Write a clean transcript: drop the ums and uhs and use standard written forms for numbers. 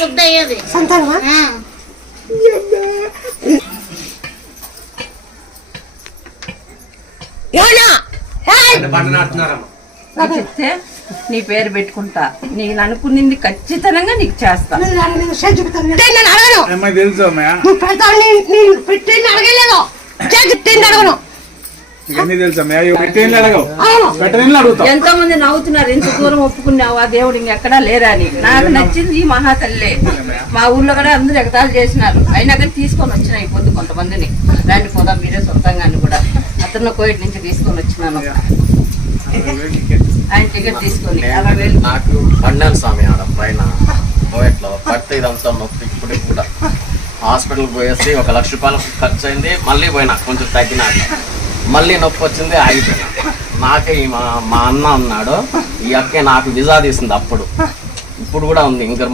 బుద్ధ అయ్యేది సంతానమా? చెప్తే నీ పేరు పెట్టుకుంటా, నేను అనుకునింది ఖచ్చితంగా నీకు చేస్తా. ఎంతో మంది నవ్వుతున్నారు, ఇంత దూరం ఒప్పుకున్నావు ఆ దేవుడు ఇంకెక్కడా లేరా అని. నాకు నచ్చింది ఈ మహాతల్లే. మా ఊర్లో కూడా అందరూ ఎగతాలు చేసినారు, అయినా కానీ తీసుకొని వచ్చిన ఈ పొద్దు కొంతమందిని. దాన్ని పోదాం మీరే సొంతంగా కూడా అతను కోయిట్ నుంచి తీసుకొని వచ్చినాను. ఆయన టికెట్ తీసుకొని నాకు పండాను స్వామి ఆడ పైన కోయట్లో పడితే ఇదంతా నొప్పి. ఇప్పుడు కూడా హాస్పిటల్కి పోయేసి 1 లక్ష రూపాయలు ఖర్చు అయింది. మళ్ళీ పోయినా కొంచెం తగ్గినాక మళ్ళీ నొప్పి వచ్చింది, ఆగిపోయినా. నాకే మా అన్న ఉన్నాడు, ఈ అక్కే నాకు విజా తీసింది అప్పుడు. ఇప్పుడు కూడా ఉంది ఇంకా